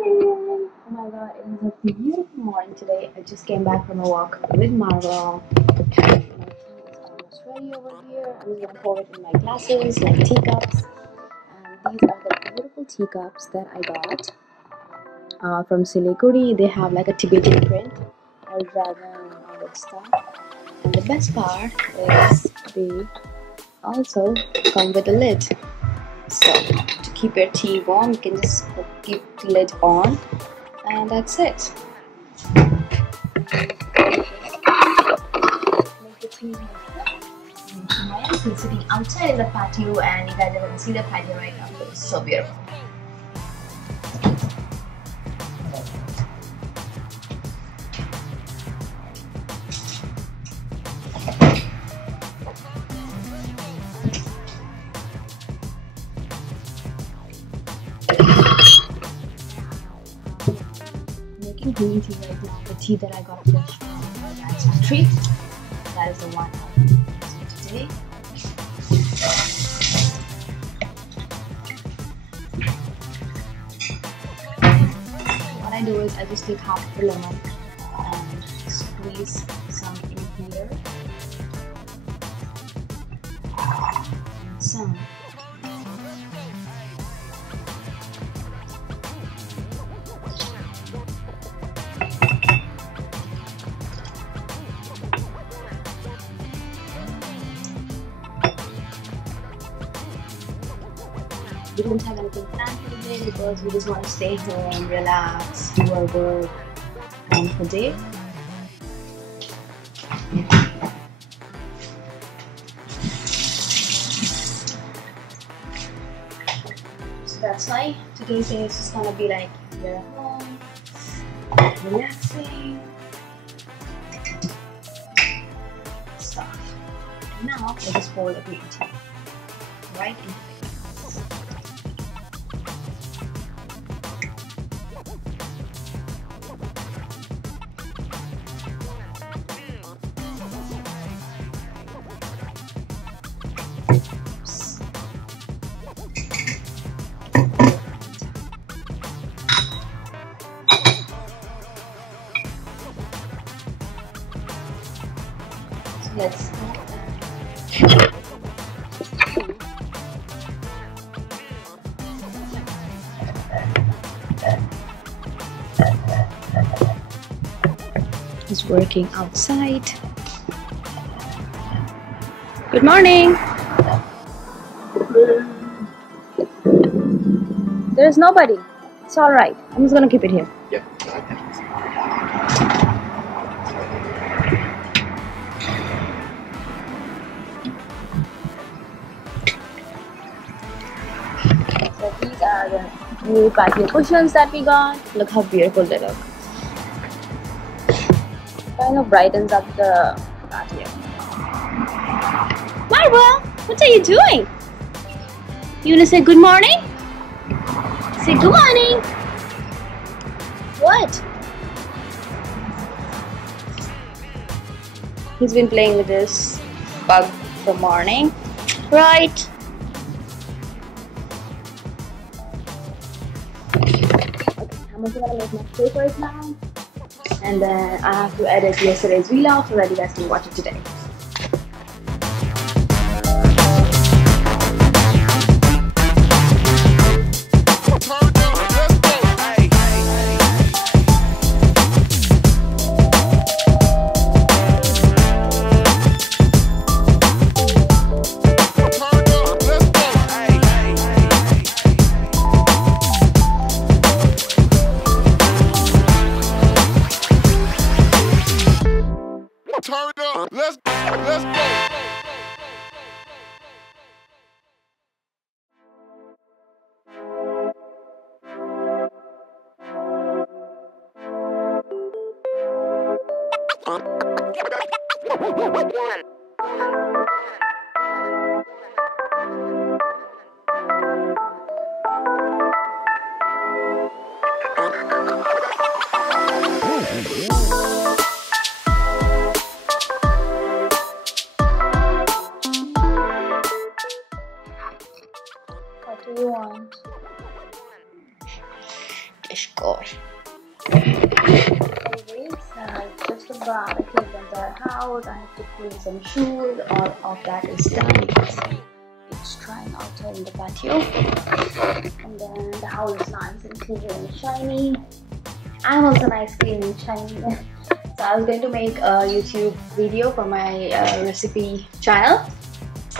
morning! Oh my god, it is a beautiful morning today. I just came back from a walk with Marvel. My tea is almost ready over here. I'm just gonna pour it in my glasses like teacups. And these are the beautiful teacups that I got from Siliguri. They have like a Tibetan print or dragon and all that stuff. And the best part is they also come with a lid. So to keep your tea warm, you can just keep the lid on, and that's it. Make the tea I am still sitting outside in the patio, and you guys are going to see the patio right now. It's so beautiful. Making green tea right now, the tea that I got fresh from my dad's factory. That is the one I'm using today. What I do is I just take half of the lemon and squeeze some in here. And some. We don't have anything planned for the day because we just want to stay home, relax, do our work for the day. So that's why today's day is just gonna be like we're at home, relaxing stuff. And now I just pour the green tea right into it. Let's He's working outside. Good morning. There's nobody. It's all right. I'm just gonna keep it here. Yeah. So these are the new patio cushions that we got. Look how beautiful they look. Kind of brightens up the patio. Marwa, what are you doing? You wanna say good morning? Say good morning. What? He's been playing with this bug from morning, right? I'm also gonna make my papers now, and then I have to edit yesterday's vlog so that you guys can watch it today. Turn up. Let's go. What do you want? score. Anyways, just about I cleaned the entire house. I have to clean some shoes. All of that is done. You can see it's drying outside in the patio. And then the house is nice and clean and shiny. I'm also nice, clean and shiny. So I was going to make a YouTube video for my recipe channel,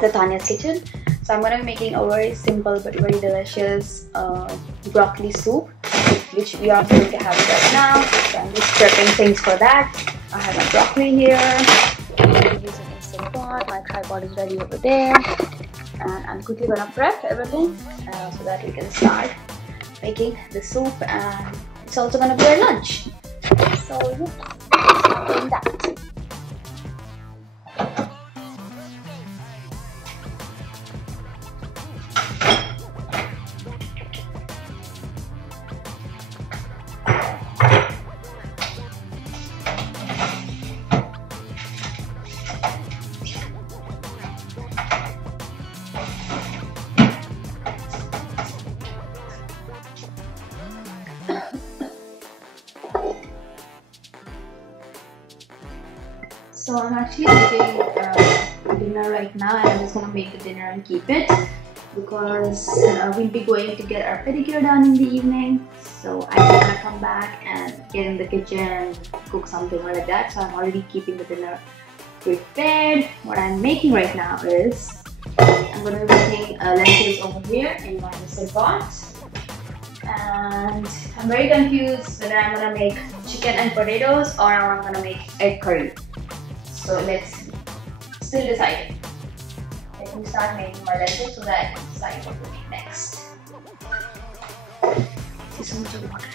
the Tanya's Kitchen. So I'm going to be making a very simple but very delicious broccoli soup, which we are going to have right now. So I'm just prepping things for that. I have my broccoli here. I'm going to use an instant pot. My tripod is ready over there. And I'm quickly going to prep everything so that we can start making the soup, and it's also going to be our lunch. So yeah, start doing that. So I'm actually making dinner right now, and I'm just gonna make the dinner and keep it because we'll be going to get our pedicure done in the evening. So I'm gonna come back and get in the kitchen, cook something or like that. So I'm already keeping the dinner prepared. What I'm making right now is I'm gonna be making lentils over here in my missile pot. And I'm very confused whether I'm gonna make chicken and potatoes or I'm gonna make egg curry. So let's still decide. Let me start making my lentils so that I can decide what to make next. There's so much of water.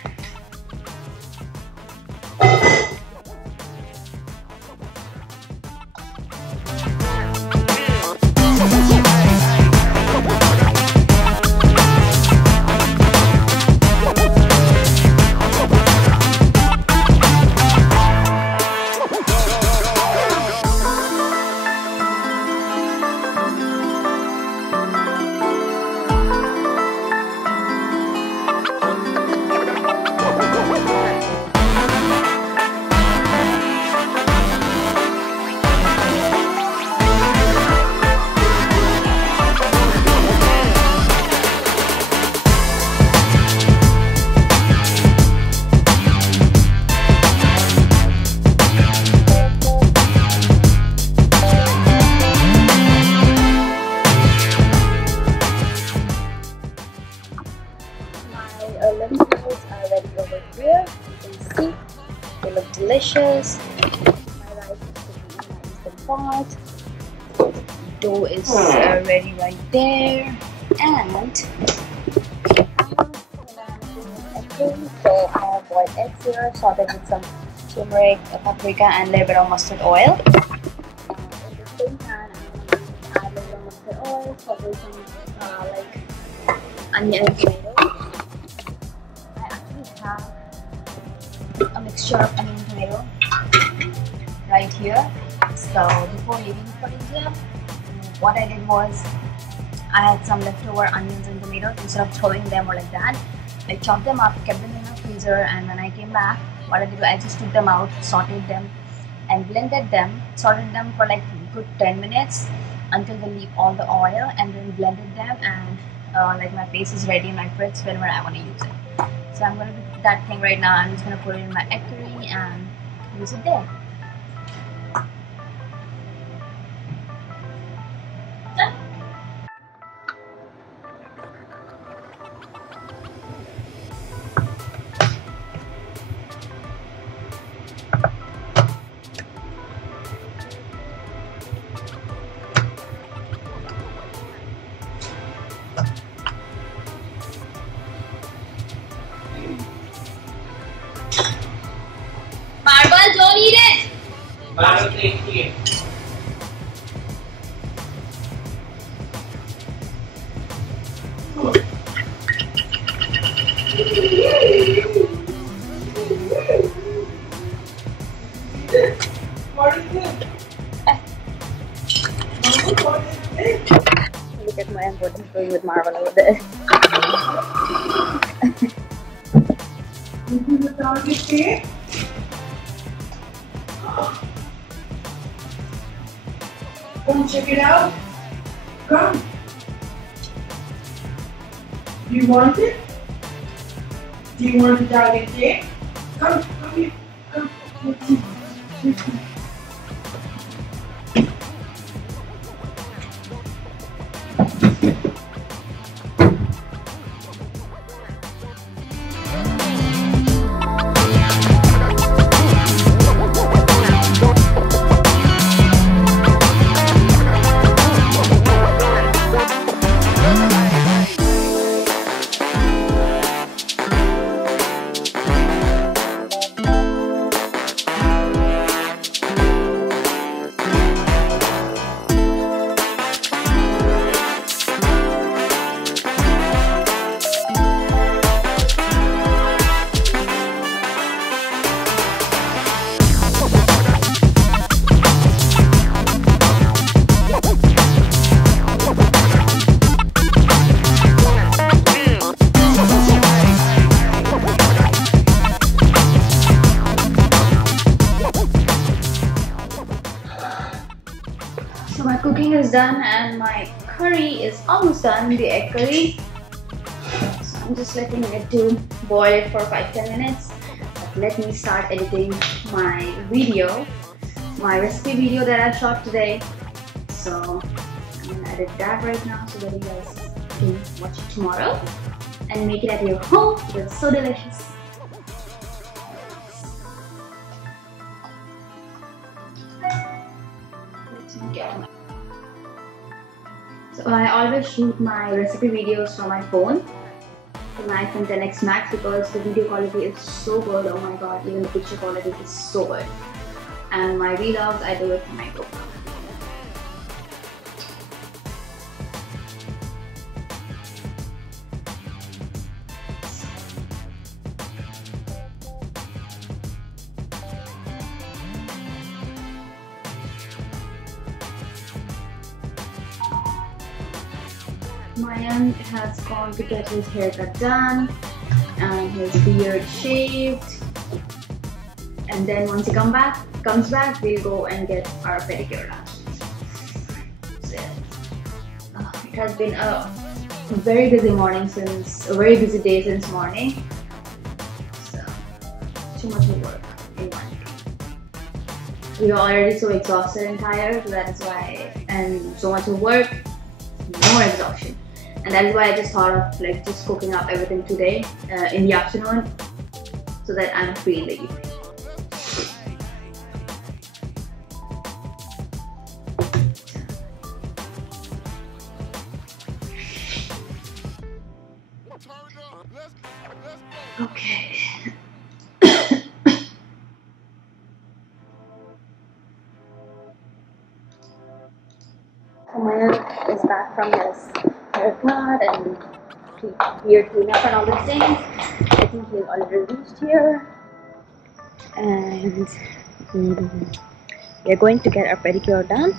Lentils are ready over here. You can see they look delicious. My rice is cooking in my instant pot. Dough is ready right there, and so I have boiled eggs here, sauteed with some turmeric, paprika, and Labrador mustard oil. In the same pan, I'm going to add Labrador mustard oil, saute some like onion and tomatoes. Have a mixture of onion and tomato right here. So before leaving for India, what I did was I had some leftover onions and tomatoes. Instead of throwing them or like that, I chopped them up, kept them in the freezer, and when I came back, what I did was I just took them out, sauteed them, and blended them. Sauteed them for like a good 10 minutes until they leave all the oil, and then blended them, and like my paste is ready in my fridge whenever I want to use it. So I'm going to do that thing right now. I'm just going to put it in my egg curry and use it there. Done. Marble, don't eat it! Marble, take it. Look at my important going with Marble over there. This is the target cake. Come check it out. Come. Do you want it? Do you want the target cake? Come here. Come. Let's see. Let's see. So my cooking is done and my curry is almost done, the egg curry. So I'm just letting it to boil for 5-10 minutes. But let me start editing my video, my recipe video that I shot today. So I'm gonna edit that right now so that you guys can watch it tomorrow and make it at your home because it's so delicious. So I always shoot my recipe videos from my phone, from my iPhone XS Max, because the video quality is so good. Oh my god, even the picture quality is so good. And my vlogs, I do it from my GoPro. Mayan has gone to get his haircut done and his beard shaved, and then once he comes back, we'll go and get our pedicure done. So, it has been a very busy day since morning. So too much work in one day. We are already so exhausted and tired, so that is why, and so much of work, more exhaustion. And that is why I just thought of like just cooking up everything today in the afternoon so that I'm free in the evening. Okay. So Mayan is back from his haircut and beard cleanup and all these things. I think he's already reached here, and we're going to get our pedicure done.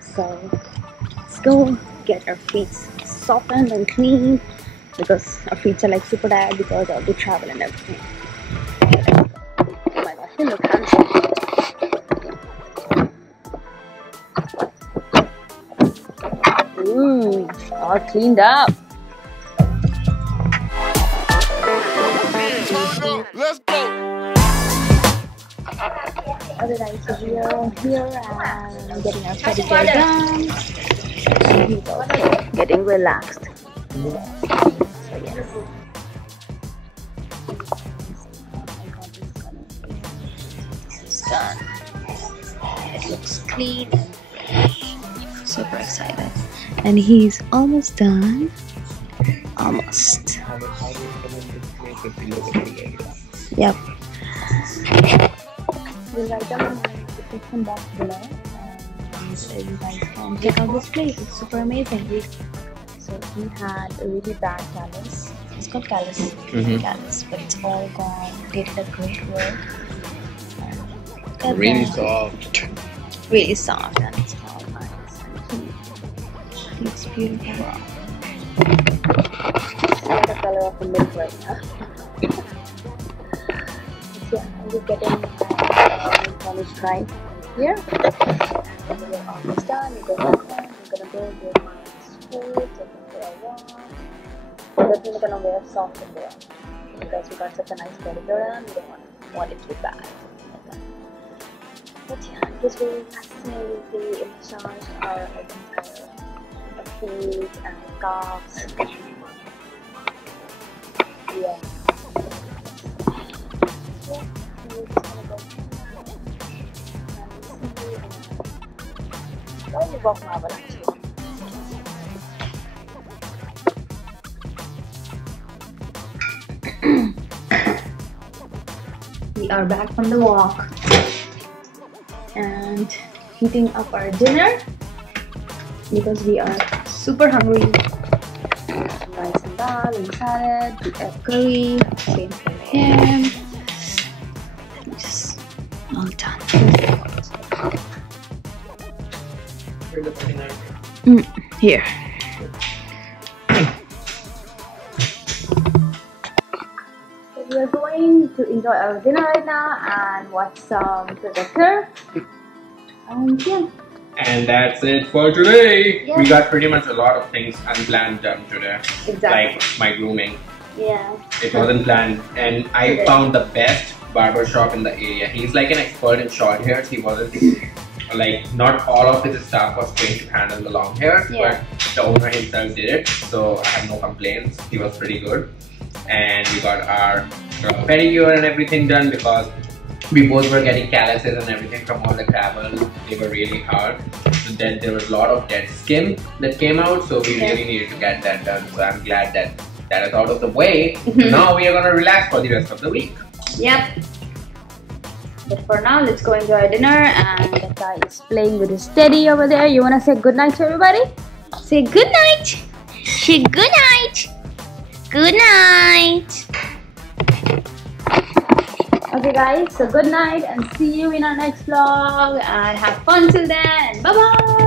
So let's go get our feet softened and clean because our feet are like super tired because of the travel and everything. Oh my gosh, he looks handsome. All cleaned up. Let's go. Other guys are here and getting our pedicure done. And he's also getting relaxed. So yes. This is done. It looks clean. Super excited. And he's almost done. Almost. Yep. We'll write down in the description box below. And you guys can check out this place. It's super amazing. So he had a really bad callus. It's called callus. Callus, but it's all gone. They did a great work. Really soft. Really soft, and it's all nice. It's beautiful. See the color of the milk right now. just getting my college drive here. And when we're almost done, we go back home. We're gonna go get my school, take them for a walk. We're definitely gonna wear socks in there because we got such a nice pedicure and we don't want it to be bad. Like that. But yeah, it was really fascinating. They massaged our entire feet and calves. Yeah. We are back from the walk and heating up our dinner because we are super hungry. Rice and dal and salad, the egg curry, same for him. Just all done. Here. So we are going to enjoy our dinner right now and watch some Pedicure. Yeah. And that's it for today. Yeah. We got pretty much a lot of things unplanned done today. Exactly. Like my grooming. Yeah. It wasn't planned. And I Okay. found the best barber shop in the area. He's like an expert in short hairs. He wasn't like, not all of his staff was trained to handle the long hairs, Yeah. but the owner himself did it. So I have no complaints. He was pretty good. And we got our pedicure and everything done because we both were getting calluses and everything from all the travel. They were really hard. So then there was a lot of dead skin that came out. So we really needed to get that done. So I'm glad that that is out of the way. So now we are going to relax for the rest of the week. Yep. But for now, let's go enjoy our dinner. And that guy is playing with his teddy over there. You want to say good night to everybody? Say good night. Say good night. Good night. Okay guys, so good night and see you in our next vlog and have fun till then. Bye bye.